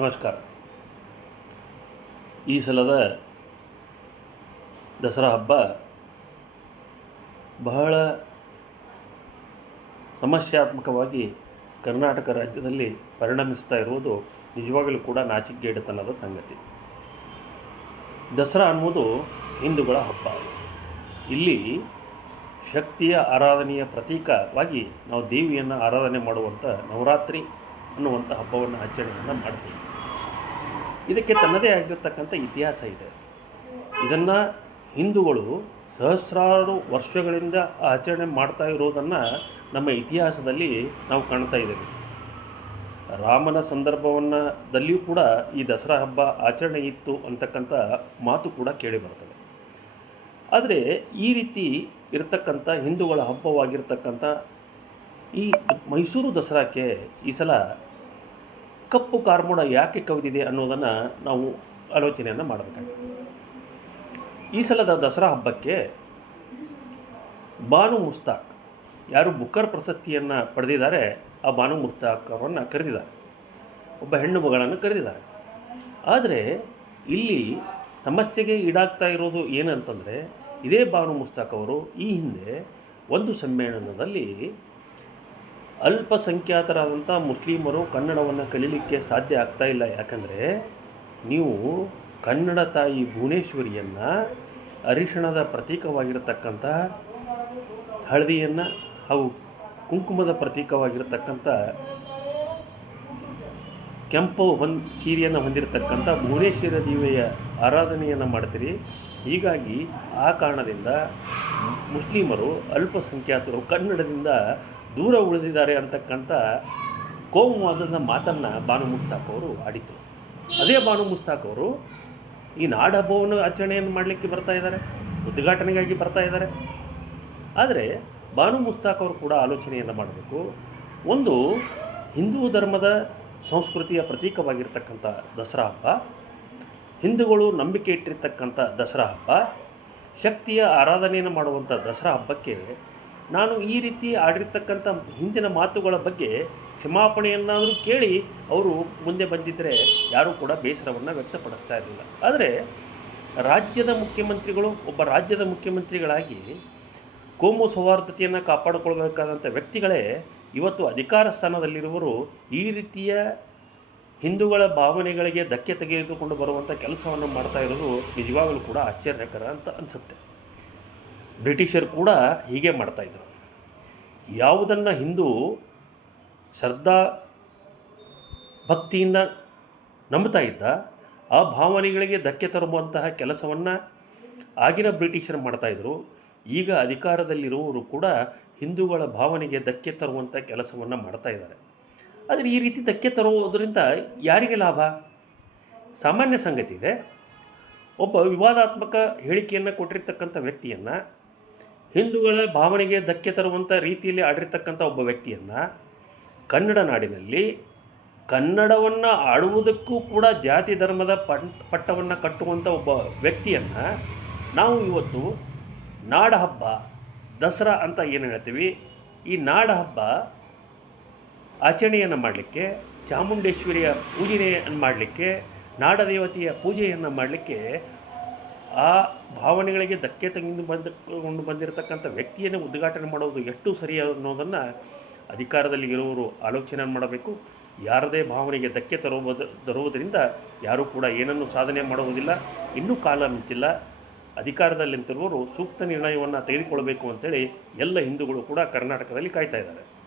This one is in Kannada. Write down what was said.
ನಮಸ್ಕಾರ. ಈ ಸಲದ ದಸರಾ ಹಬ್ಬ ಬಹಳ ಸಮಸ್ಯಾತ್ಮಕವಾಗಿ ಕರ್ನಾಟಕ ರಾಜ್ಯದಲ್ಲಿ ಪರಿಣಮಿಸ್ತಾ ಇರುವುದು ನಿಜವಾಗಲೂ ಕೂಡ ನಾಚಿಕೆಗೇಡುತನದ ಸಂಗತಿ. ದಸರಾ ಅನ್ನುವುದು ಹಿಂದೂಗಳ ಹಬ್ಬ. ಇಲ್ಲಿ ಶಕ್ತಿಯ ಆರಾಧನೆಯ ಪ್ರತೀಕವಾಗಿ ನಾವು ದೇವಿಯನ್ನು ಆರಾಧನೆ ಮಾಡುವಂಥ ನವರಾತ್ರಿ ಅನ್ನುವಂಥ ಹಬ್ಬವನ್ನು ಆಚರಣೆಯನ್ನು ಮಾಡ್ತೀವಿ. ಇದಕ್ಕೆ ತನ್ನದೇ ಆಗಿರ್ತಕ್ಕಂಥ ಇತಿಹಾಸ ಇದೆ. ಇದನ್ನು ಹಿಂದೂಗಳು ಸಹಸ್ರಾರು ವರ್ಷಗಳಿಂದ ಆಚರಣೆ ಮಾಡ್ತಾ ಇರೋದನ್ನು ನಮ್ಮ ಇತಿಹಾಸದಲ್ಲಿ ನಾವು ಕಾಣ್ತಾ ಇದ್ದೇವೆ. ರಾಮನ ಸಂದರ್ಭವನ್ನು ದಲ್ಲಿಯೂ ಕೂಡ ಈ ದಸರಾ ಹಬ್ಬ ಆಚರಣೆ ಇತ್ತು ಅಂತಕ್ಕಂಥ ಮಾತು ಕೂಡ ಕೇಳಿ ಬರ್ತದೆ. ಆದರೆ ಈ ರೀತಿ ಇರತಕ್ಕಂಥ ಹಿಂದೂಗಳ ಹಬ್ಬವಾಗಿರ್ತಕ್ಕಂಥ ಈ ಮೈಸೂರು ದಸರಾಕ್ಕೆ ಈ ಸಲ ಕಪ್ಪು ಕಾರ್ಮೋಡ ಯಾಕೆ ಕವಿದಿದೆ ಅನ್ನೋದನ್ನು ನಾವು ಆಲೋಚನೆಯನ್ನು ಮಾಡಬೇಕಾಗಿದೆ ಈ ಸಲದ ದಸರಾ ಹಬ್ಬಕ್ಕೆ ಬಾನು ಮುಸ್ತಾಕ್ ಯಾರು ಬುಕ್ಕರ್ ಪ್ರಶಸ್ತಿಯನ್ನು ಪಡೆದಿದ್ದಾರೆ, ಆ ಬಾನು ಮುಸ್ತಾಕ್ ಅವರನ್ನು ಕರೆದಿದ್ದಾರೆ. ಒಬ್ಬ ಹೆಣ್ಣು ಮಗಳನ್ನು ಕರೆದಿದ್ದಾರೆ. ಆದರೆ ಇಲ್ಲಿ ಸಮಸ್ಯೆಗೆ ಈಡಾಗ್ತಾ ಇರೋದು ಏನಂತಂದರೆ, ಇದೇ ಬಾನು ಮುಸ್ತಾಕ್ ಅವರು ಈ ಹಿಂದೆ ಒಂದು ಸಮ್ಮೇಳನದಲ್ಲಿ ಅಲ್ಪಸಂಖ್ಯಾತರಾದಂಥ ಮುಸ್ಲಿಮರು ಕನ್ನಡವನ್ನು ಕಲೀಲಿಕ್ಕೆ ಸಾಧ್ಯ ಆಗ್ತಾ ಇಲ್ಲ. ಯಾಕಂದರೆ ನೀವು ಕನ್ನಡ ತಾಯಿ ಭುವನೇಶ್ವರಿಯನ್ನು ಅರಿಶಿಣದ ಪ್ರತೀಕವಾಗಿರತಕ್ಕಂಥ ಹಳದಿಯನ್ನು ಹಾಗೂ ಕುಂಕುಮದ ಪ್ರತೀಕವಾಗಿರತಕ್ಕಂಥ ಕೆಂಪು ಹೊಂದ್ ಸೀರೆಯನ್ನು ಹೊಂದಿರತಕ್ಕಂಥ ಭುವನೇಶ್ವರ ದೇವಿಯ ಆರಾಧನೆಯನ್ನು ಮಾಡ್ತೀರಿ. ಹೀಗಾಗಿ ಆ ಕಾರಣದಿಂದ ಮುಸ್ಲಿಮರು ಅಲ್ಪಸಂಖ್ಯಾತರು ಕನ್ನಡದಿಂದ ದೂರ ಉಳಿದಿದ್ದಾರೆ ಅಂತಕ್ಕಂಥ ಕೋಮುವಾದದ ಮಾತನ್ನು ಬಾನು ಮುಸ್ತಾಕ್ ಅವರು ಆಡಿದರು. ಅದೇ ಬಾನು ಮುಸ್ತಾಕ್ ಅವರು ಈ ನಾಡ ಹಬ್ಬವನ್ನು ಆಚರಣೆಯನ್ನು ಮಾಡಲಿಕ್ಕೆ ಬರ್ತಾ ಇದ್ದಾರೆ, ಉದ್ಘಾಟನೆಗಾಗಿ ಬರ್ತಾ ಇದ್ದಾರೆ. ಆದರೆ ಬಾನು ಮುಸ್ತಾಕ್ ಅವರು ಕೂಡ ಆಲೋಚನೆಯನ್ನು ಮಾಡಬೇಕು. ಒಂದು ಹಿಂದೂ ಧರ್ಮದ ಸಂಸ್ಕೃತಿಯ ಪ್ರತೀಕವಾಗಿರ್ತಕ್ಕಂಥ ದಸರಾ ಹಬ್ಬ, ಹಿಂದೂಗಳು ನಂಬಿಕೆ ಇಟ್ಟಿರ್ತಕ್ಕಂಥ ದಸರಾ ಹಬ್ಬ, ಶಕ್ತಿಯ ಆರಾಧನೆಯನ್ನು ಮಾಡುವಂಥ ದಸರಾ ಹಬ್ಬಕ್ಕೆ ನಾನು ಈ ರೀತಿ ಆಡಿರ್ತಕ್ಕಂಥ ಹಿಂದಿನ ಮಾತುಗಳ ಬಗ್ಗೆ ಕ್ಷಮಾಪಣೆಯನ್ನಾದರೂ ಕೇಳಿ ಅವರು ಮುಂದೆ ಬಂದಿದ್ದರೆ ಯಾರೂ ಕೂಡ ಬೇಸರವನ್ನು ವ್ಯಕ್ತಪಡಿಸ್ತಾ ಇರಲಿಲ್ಲ. ಆದರೆ ರಾಜ್ಯದ ಮುಖ್ಯಮಂತ್ರಿಗಳು, ಒಬ್ಬ ರಾಜ್ಯದ ಮುಖ್ಯಮಂತ್ರಿಗಳಾಗಿ ಕೋಮು ಸೌಹಾರ್ದತೆಯನ್ನು ಕಾಪಾಡಿಕೊಳ್ಬೇಕಾದಂಥ ವ್ಯಕ್ತಿಗಳೇ ಇವತ್ತು ಅಧಿಕಾರ ಸ್ಥಾನದಲ್ಲಿರುವರು ಈ ರೀತಿಯ ಹಿಂದೂಗಳ ಭಾವನೆಗಳಿಗೆ ಧಕ್ಕೆ ತೆಗೆದುಕೊಂಡು ಬರುವಂಥ ಕೆಲಸವನ್ನು ಮಾಡ್ತಾ ಇರೋದು ನಿಜವಾಗಲೂ ಕೂಡ ಆಶ್ಚರ್ಯಕರ ಅಂತ ಅನಿಸುತ್ತೆ. ಬ್ರಿಟಿಷರು ಕೂಡ ಹೀಗೆ ಮಾಡ್ತಾಯಿದ್ರು ಯಾವುದನ್ನು ಹಿಂದೂ ಶ್ರದ್ಧಾ ಭಕ್ತಿಯಿಂದ ನಂಬ್ತಾ ಇದ್ದ, ಆ ಭಾವನೆಗಳಿಗೆ ಧಕ್ಕೆ ತರುವಂತಹ ಕೆಲಸವನ್ನು ಆಗಿನ ಬ್ರಿಟಿಷರು ಮಾಡ್ತಾಯಿದ್ರು ಈಗ ಅಧಿಕಾರದಲ್ಲಿರುವವರು ಕೂಡ ಹಿಂದೂಗಳ ಭಾವನೆಗೆ ಧಕ್ಕೆ ತರುವಂಥ ಕೆಲಸವನ್ನು ಮಾಡ್ತಾ ಇದ್ದಾರೆ. ಆದರೆ ಈ ರೀತಿ ಧಕ್ಕೆ ತರುವುದರಿಂದ ಯಾರಿಗೆ ಲಾಭ? ಸಾಮಾನ್ಯ ಸಂಗತಿ ಇದೆ. ಒಬ್ಬ ವಿವಾದಾತ್ಮಕ ಹೇಳಿಕೆಯನ್ನು ಕೊಟ್ಟಿರ್ತಕ್ಕಂಥ ವ್ಯಕ್ತಿಯನ್ನು ಹಿಂದೂಗಳ ಭಾವನೆಗೆ ಧಕ್ಕೆ ತರುವಂಥ ರೀತಿಯಲ್ಲಿ ಆಡಿರ್ತಕ್ಕಂಥ ಒಬ್ಬ ವ್ಯಕ್ತಿಯನ್ನು ಕನ್ನಡ ನಾಡಿನಲ್ಲಿ ಕನ್ನಡವನ್ನು ಆಡುವುದಕ್ಕೂ ಕೂಡ ಜಾತಿ ಧರ್ಮದ ಪಟ್ ಪಟ್ಟವನ್ನು ಕಟ್ಟುವಂಥ ಒಬ್ಬ ವ್ಯಕ್ತಿಯನ್ನು ನಾವು ಇವತ್ತು ನಾಡ ಹಬ್ಬ ದಸರಾ ಅಂತ ಏನು ಹೇಳ್ತೀವಿ? ಈ ನಾಡ ಹಬ್ಬ ಆಚರಣೆಯನ್ನು ಮಾಡಲಿಕ್ಕೆ, ಚಾಮುಂಡೇಶ್ವರಿಯ ಪೂಜೆಯನ್ನು ಮಾಡಲಿಕ್ಕೆ, ನಾಡದೇವತೆಯ ಪೂಜೆಯನ್ನು ಮಾಡಲಿಕ್ಕೆ ಆ ಭಾವನೆಗಳಿಗೆ ಧಕ್ಕೆ ತೆಗೆದು ಬಂದುಕೊಂಡು ಬಂದಿರತಕ್ಕಂಥ ವ್ಯಕ್ತಿಯನ್ನೇ ಉದ್ಘಾಟನೆ ಮಾಡೋದು ಎಷ್ಟು ಸರಿ ಅನ್ನೋದನ್ನು ಅಧಿಕಾರದಲ್ಲಿ ಇರುವವರು ಆಲೋಚನೆ ಮಾಡಬೇಕು. ಯಾರದೇ ಭಾವನೆಗೆ ಧಕ್ಕೆ ತರೋಬೋದು ತರುವುದರಿಂದ ಯಾರೂ ಕೂಡ ಏನನ್ನು ಸಾಧನೆ ಮಾಡುವುದಿಲ್ಲ. ಇನ್ನೂ ಕಾಲ ಮಿಂಚಿಲ್ಲ. ಅಧಿಕಾರದಲ್ಲಿ ನಿಂತಿರುವವರು ಸೂಕ್ತ ನಿರ್ಣಯವನ್ನು ತೆಗೆದುಕೊಳ್ಳಬೇಕು ಅಂತೇಳಿ ಎಲ್ಲ ಹಿಂದೂಗಳು ಕೂಡ ಕರ್ನಾಟಕದಲ್ಲಿ ಕಾಯ್ತಾ ಇದ್ದಾರೆ.